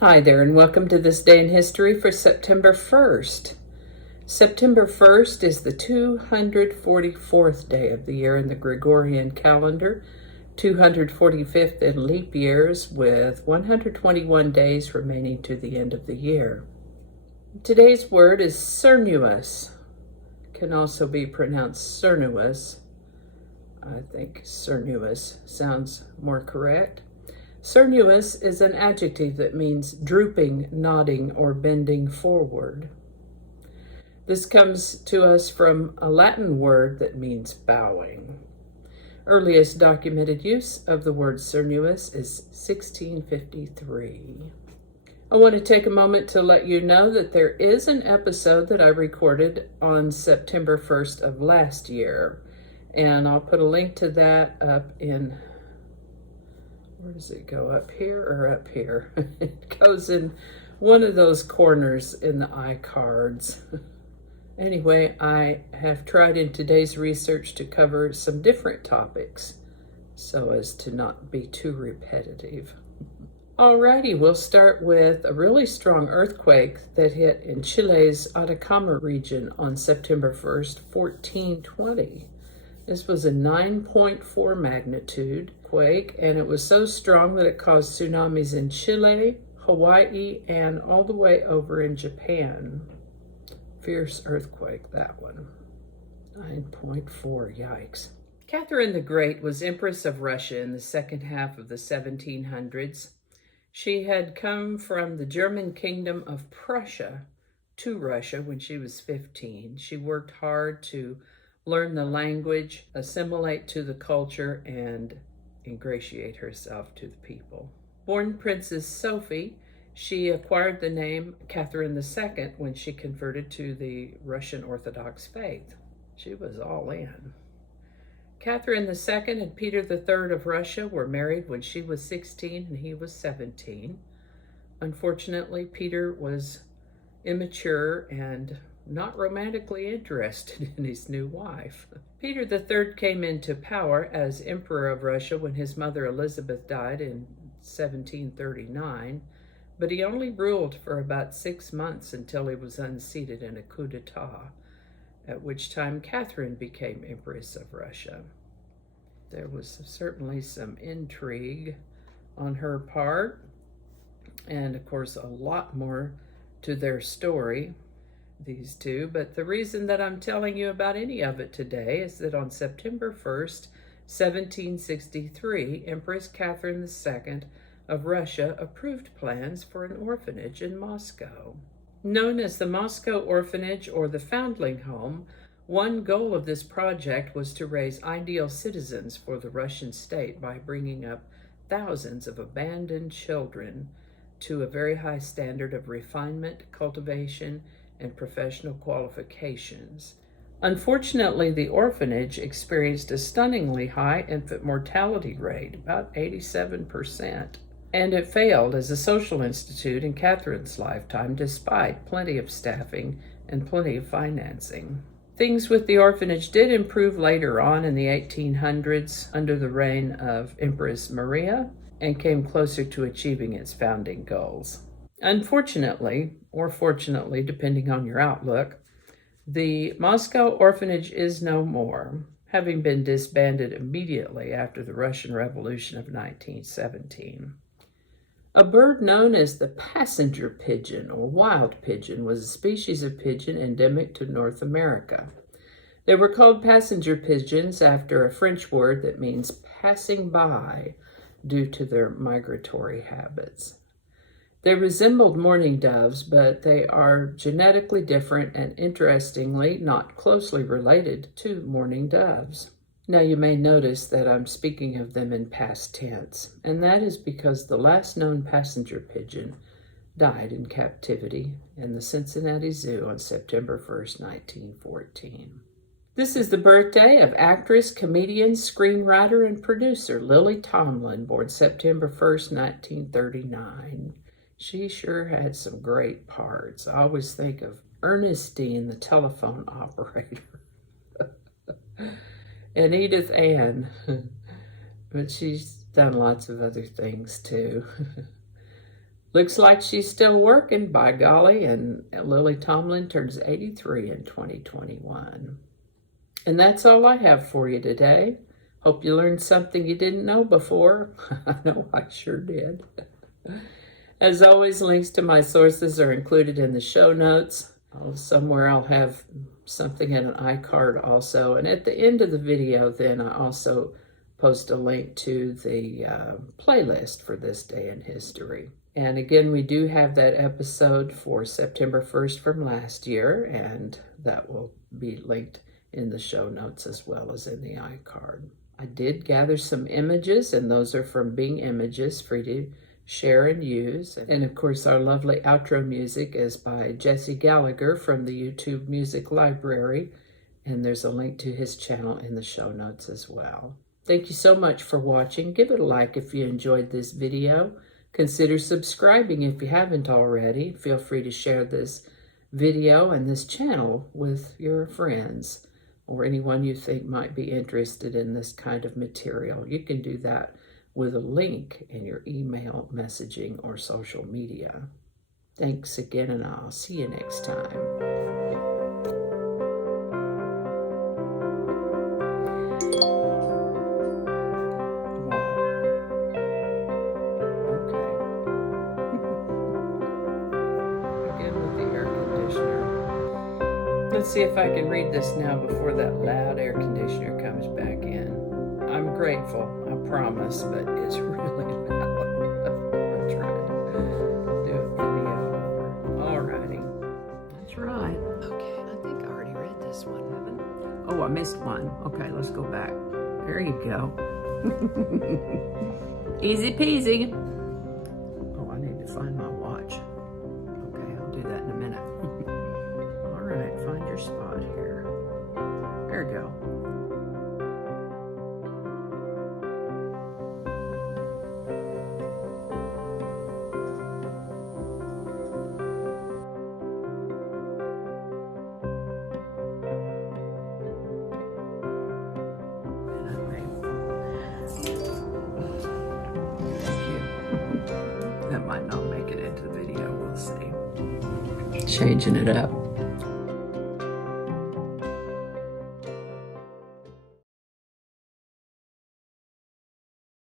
Hi there, and welcome to this day in history for September 1st. September 1st is the 244th day of the year in the Gregorian calendar, 245th in leap years, with 121 days remaining to the end of the year. Today's word is cernuous. Can also be pronounced cernuous. I think cernuous sounds more correct. Cernuous is an adjective that means drooping, nodding, or bending forward. This comes to us from a Latin word that means bowing. Earliest documented use of the word cernuous is 1653. I want to take a moment to let you know that there is an episode that I recorded on September 1st of last year, and I'll put a link to that up in, where does it go, up here or up here? It goes in one of those corners in the iCards. Anyway, I have tried in today's research to cover some different topics so as to not be too repetitive. Alrighty, we'll start with a really strong earthquake that hit in Chile's Atacama region on September 1st, 1420. This was a 9.4 magnitude quake, and it was so strong that it caused tsunamis in Chile, Hawaii, and all the way over in Japan. Fierce earthquake, that one. 9.4, yikes. Catherine the Great was Empress of Russia in the second half of the 1700s. She had come from the German kingdom of Prussia to Russia when she was 15. She worked hard to learn the language, assimilate to the culture, and ingratiate herself to the people. Born Princess Sophie, she acquired the name Catherine II when she converted to the Russian Orthodox faith. She was all in. Catherine II and Peter III of Russia were married when she was 16 and he was 17. Unfortunately, Peter was immature and not romantically interested in his new wife. Peter III came into power as Emperor of Russia when his mother Elizabeth died in 1739, but he only ruled for about 6 months until he was unseated in a coup d'etat, at which time Catherine became Empress of Russia. There was certainly some intrigue on her part, and of course a lot more to their story, these two, but the reason that I'm telling you about any of it today is that on September 1st, 1763, Empress Catherine II of Russia approved plans for an orphanage in Moscow. Known as the Moscow Orphanage or the Foundling Home, one goal of this project was to raise ideal citizens for the Russian state by bringing up thousands of abandoned children to a very high standard of refinement, cultivation, and professional qualifications. Unfortunately, the orphanage experienced a stunningly high infant mortality rate, about 87%, and it failed as a social institute in Catherine's lifetime despite plenty of staffing and plenty of financing. Things with the orphanage did improve later on in the 1800s under the reign of Empress Maria and came closer to achieving its founding goals. Unfortunately, or fortunately, depending on your outlook, the Moscow orphanage is no more, having been disbanded immediately after the Russian Revolution of 1917. A bird known as the passenger pigeon or wild pigeon was a species of pigeon endemic to North America. They were called passenger pigeons after a French word that means passing by due to their migratory habits. They resembled mourning doves, but they are genetically different and, interestingly, not closely related to mourning doves. Now, you may notice that I'm speaking of them in past tense, and that is because the last known passenger pigeon died in captivity in the Cincinnati Zoo on September 1st, 1914. This is the birthday of actress, comedian, screenwriter, and producer Lily Tomlin, born September 1st, 1939. She sure had some great parts. I always think of Ernestine, the telephone operator, and Edith Ann, but she's done lots of other things too. Looks like she's still working, by golly, and Lily Tomlin turns 83 in 2021. And that's all I have for you today. Hope you learned something you didn't know before. I know I sure did. As always, links to my sources are included in the show notes. Somewhere I'll have something in an iCard also. And at the end of the video, then I also post a link to the playlist for this day in history. And again, we do have that episode for September 1st from last year, and that will be linked in the show notes as well as in the iCard. I did gather some images, and those are from Bing Images, free to share and use. And of course, our lovely outro music is by Jesse Gallagher from the YouTube Music Library, and there's a link to his channel in the show notes as well. Thank you so much for watching. Give it a like if you enjoyed this video. Consider subscribing if you haven't already. Feel free to share this video and this channel with your friends or anyone you think might be interested in this kind of material. You can do that with a link in your email, messaging, or social media. Thanks again, and I'll see you next time. Let's see if I can read this now before that loud air conditioner comes back in. I'm grateful, I promise, but it's really loud. We're trying to do a video over. Alrighty. That's right. Okay, I think I already read this one, haven't I? Oh, I missed one. Okay, let's go back. There you go. Easy peasy. Oh, I need to find my watch. Okay, I'll do that in a minute. Find your spot here. There we go. Thank you. That might not make it into the video. We'll see. Changing it up.